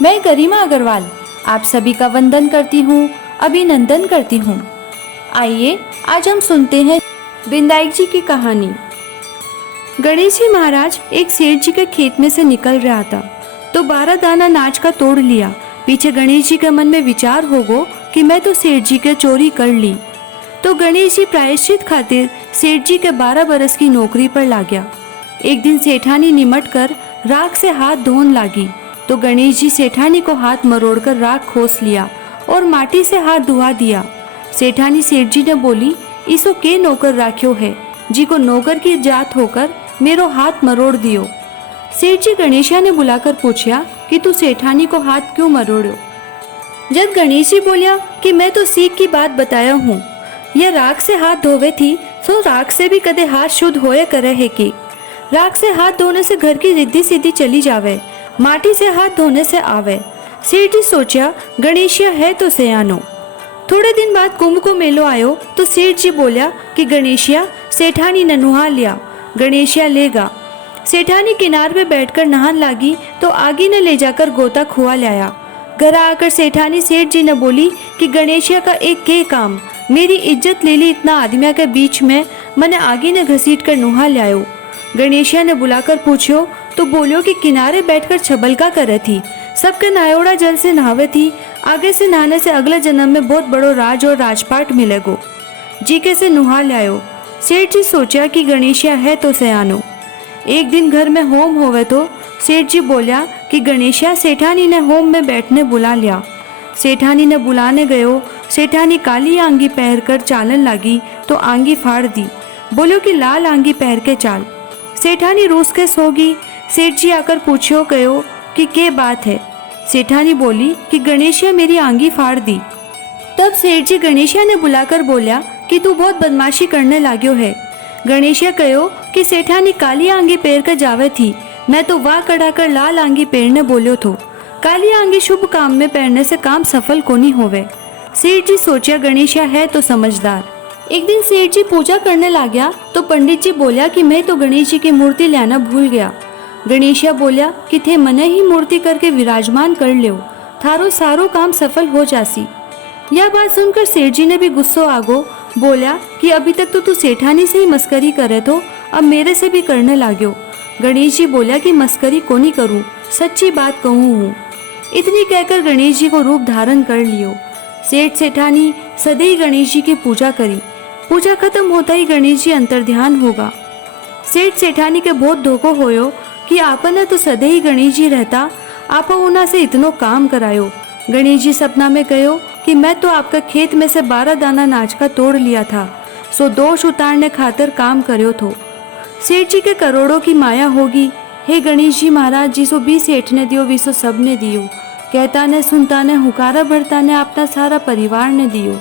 मैं गरिमा अग्रवाल आप सभी का वंदन करती हूँ, अभिनंदन करती हूँ। आइए आज हम सुनते हैं विनायक जी की कहानी। गणेश जी महाराज एक सेठ जी के खेत में से निकल रहा था तो 12 दाना अनाज का तोड़ लिया। पीछे गणेश जी के मन में विचार होगो कि मैं तो सेठ जी के चोरी कर ली। तो गणेश जी प्रायश्चित खातिर सेठ जी के 12 बरस की नौकरी पर ला गया। एक दिन सेठानी निमट कर राख से हाथ धोने लगी तो गणेश जी सेठानी को हाथ मरोड़कर राख खोस लिया और माटी से हाथ धुआ दिया। सेठानी सेठ जी ने बोली, इसो के नौकर राख्यो है, जी को नौकर की जात होकर मेरो हाथ मरोड़ दियो। सेठ जी गणेशिया ने बुलाकर पूछा कि तू सेठानी को हाथ क्यों मरोड़ो। जब गणेश जी बोलिया कि मैं तो सीख की बात बताया हूँ, यह राख से हाथ धोवे थी तो राख से भी कदे हाथ शुद्ध होए करे है कि राख से हाथ धोने से घर की रिद्धि सीधी चली जावे, माटी से हाथ धोने से आवे। सेठ जी सोचा गणेशिया है तो सयानो। थोड़े दिन बाद कुंभ को मेलो आयो तो सेठ जी बोलिया कि गणेशिया सेठानी ने नुहा लिया, गणेशिया लेगा। सेठानी किनार पे बैठकर नहान लागी तो आगी ने ले जाकर गोता खुआ लाया। घर आकर सेठानी सेठ जी ने बोली कि गणेशिया का एक के काम, मेरी इज्जत ले ली इतना आदमिया के बीच में, मैंने आगी ने घसीट कर नुहा लायो। गणेशिया ने बुलाकर पूछो तो बोलियो कि किनारे बैठकर छबलका करे थी, सबके नायोड़ा जल से नहावे थी, आगे से नहाने से अगले जन्म में बहुत बड़ो राज और राजपाट मिलेगो, जी के से नुहा लायो। सेठ जी सोचा कि गणेशिया है तो सयानो। एक दिन घर में होम होवे तो सेठ जी बोलिया कि गणेशिया सेठानी ने होम में बैठने बुला लिया। सेठानी ने बुलाने गयो। सेठानी काली आंगी पहन कर चालन लगी तो आंगी फाड़ दी, बोलो कि लाल आंगी पहन के चाल। सेठानी रूस के सोगी। सेठ जी आकर पूछो कहो कि के बात है। सेठानी बोली कि गणेशिया मेरी आंगी फाड़ दी। तब सेठ जी गणेशिया ने बुलाकर बोलिया कि तू बहुत बदमाशी करने लाग्यो है। गणेशिया कहो कि सेठानी काली आंगी पहन कर जावे थी, मैं तो वाह कढ़ाकर लाल आंगी पहनने बोलियो थो। काली आंगी शुभ काम में पहनने से काम सफल कोनी होवे। सेठ जी सोचा गणेशिया है तो समझदार। एक दिन सेठ जी पूजा करने लग गया तो पंडित जी बोलिया कि मैं तो गणेश जी की मूर्ति लाना भूल गया। गणेशिया बोलिया कि थे मने ही मूर्ति करके विराजमान कर लियो, थारो सारो काम सफल हो जासी। यह बात सुनकर सेठ जी ने भी गुस्सो आगो, बोलिया कि अभी तक तो तू सेठानी से ही मस्करी करे तो अब मेरे से भी करने लाग्यो। गणेश जी बोलिया कि मस्करी कोनी करूं, सच्ची बात कहूँ हूँ। इतनी कहकर गणेश जी को रूप धारण कर लियो। सेठ सेठानी सदैव गणेश जी की पूजा करी। पूजा खत्म होता ही गणेश जी अंतर्ध्यान होगा। सेठ सेठानी के बहुत धोखो होयो कि आपने तो सदैव गणेश जी रहता, आप उना से इतनो काम करायो। गणेश जी सपना में कहो कि मैं तो आपका खेत में से 12 दाना अनाज का तोड़ लिया था, सो दोष उतारने खातिर काम करो थो। सेठ जी के करोड़ों की माया होगी। हे गणेश जी महाराज, जिसो भी सेठ ने दियो विसो सब ने दियो, कहता ने सुनता ने हुकारा भरता ने अपना सारा परिवार ने दियो।